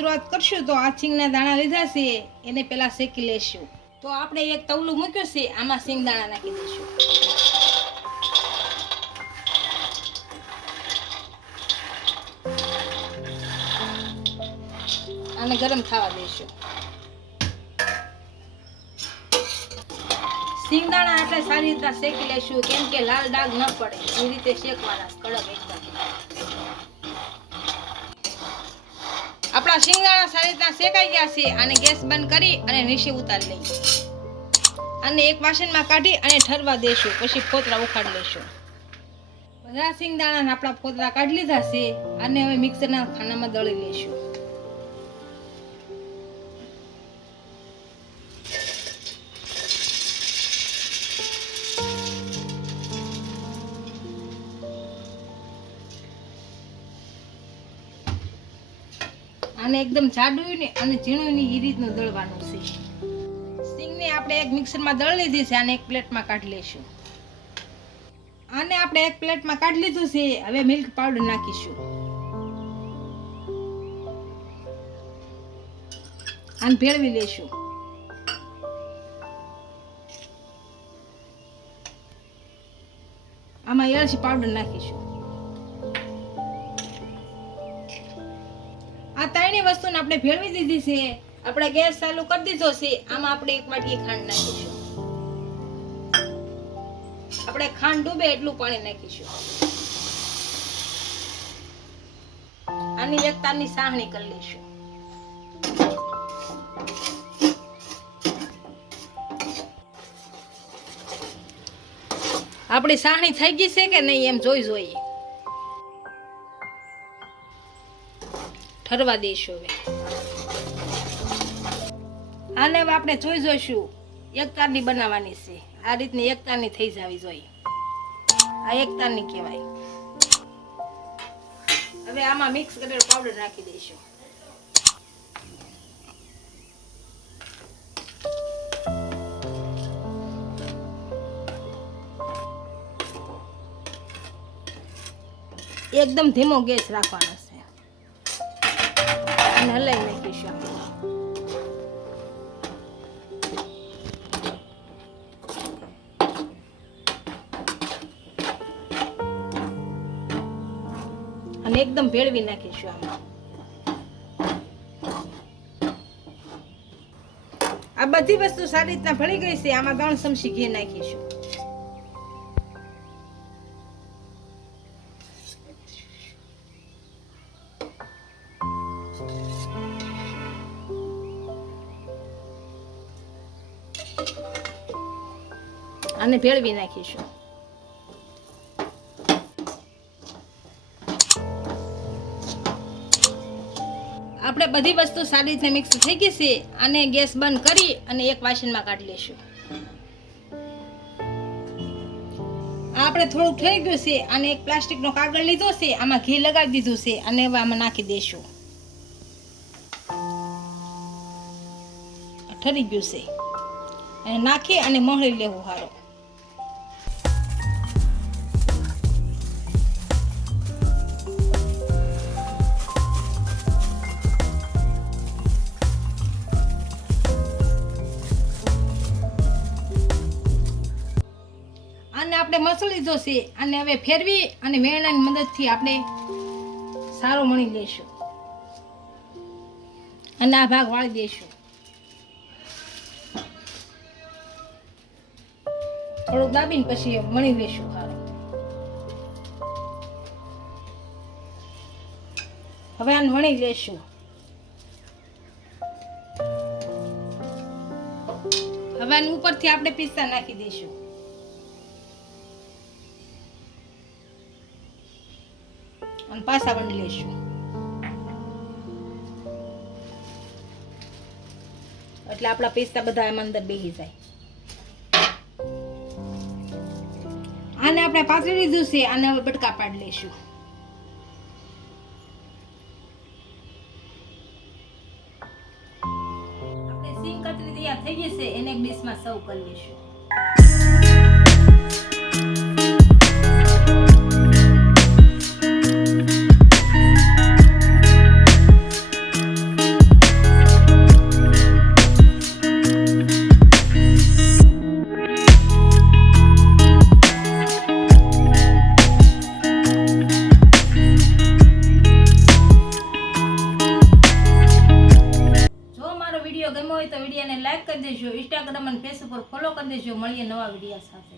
શરૂઆત કરશું તો આ સિંગના દાણા લીધા છે એને પહેલા શેકી લેશું. તો આપણે એક તવલું મૂક્યું છે, આમાં સિંગ દાણા નાખી દઈશું. અને ગરમ થવા દઈશું. સિંગદાણા આપણે સારી રીતે શેકી લેશું, કેમ કે લાલ ડાઘ ન પડે એ રીતે શેકવાના, કડક એકદમ. આપણા સિંગદાણા સારી રીતે શેકાઈ ગયા છે. અને ગેસ બંધ કરી અને નીચે ઉતારી લઈએ. અને એક વાસણમાં કાઢી અને ઠરવા દેશું, પછી ફોતરા ઉખાડી લેશું. બધા સિંગદાણા આપણા ફોતરા કાઢી લીધા છે. અને હવે મિક્સરના ખાનામાં દળી લેશું. અને એકદમ જાડું ને અને ઝીણું ને એ રીતનું દળવાનું છે. સિંગને આપણે એક મિક્સરમાં દળી લીધી છે. અને એક પ્લેટમાં કાઢી લેશું. આને આપણે એક પ્લેટમાં કાઢી લીધું છે. હવે મિલ્ક પાવડર નાખીશું. આને ભેળવી લેશું. આમાં એલચી પાવડર નાખીશું. આ ત્રણેય વસ્તુને આપણે ભેળવી દીધી છે. આપણે ગેસ ચાલુ કરી દીધો છે. આમાં આપણે એક વાટકી ખાંડ નાખીશું. આપણે ખાંડ ડૂબે એટલું પાણી નાખીશું. આની એક તારની સાહણી કરી લઈશું. આપણી સાહણી થઈ ગઈ છે કે નહીં એમ જોઈએ. ઠરવા દઈશું. હવે આને હવે આપણે જોઈશું. એક તારની બનાવવાની છે. આ રીતની એક તારની થઈ જવી જોઈએ. આ એક તારની કહેવાય. હવે આમાં મિક્સ કરેલો પાવડર નાખી દઈશું. એકદમ ધીમો ગેસ રાખવાનો છે. અને હલાવી નાખીશું. અને એકદમ ભેળવી નાખીશું. આમાં આ બધી વસ્તુ સારી રીતના ભળી ગઈ છે. આમાં 3 ચમચી ઘી નાખીશું. અને ભેળવી નાખીશું. આપણે બધી વસ્તુ સારી રીતે મિક્સ થઈ ગઈ છે. અને ગેસ બંધ કરી અને એક વાસણમાં કાઢી લેશું. આપણે થોડુંક થઈ ગયું છે. અને એક પ્લાસ્ટિકનો કાગળ લીધો છે. આમાં ઘી લગાવી દીધું છે. અને હવે આમાં નાખી દેશું. ઠરી ગયું છે. અને નાખી અને મોહળી લેવું સારું. આને આપણે મસળી લીધો છે. અને હવે ફેરવી અને વેલણાની મદદથી આપણે સારો મણી લઈશું. અને આ ભાગ વાળી દઈશું. થોડુંક દાબીને પછી મણી લેશું સારું. હવે આને વણી લેશું. હવે આની ઉપરથી આપણે પિસ્તા નાખી દઈશું. અને પાછા વણી લેશું. એટલે આપણા પિસ્તા બધા એમાં અંદર બેસી જાય. આને આપણે પાથરી લીધું છે. આને હવે બટકા પાડી લેશું. આપણે સિંગ કતરી તૈયાર થઈ ગઈ છે. એને એક ડીશમાં સર્વ કરી લઈશું. હોય તો વિડીયોને લાઈક કરી દેજો, ઇન્સ્ટાગ્રામ અને ફેસબુક પર ફોલો કરી દેજો. મળીએ નવા વિડીયો સાથે.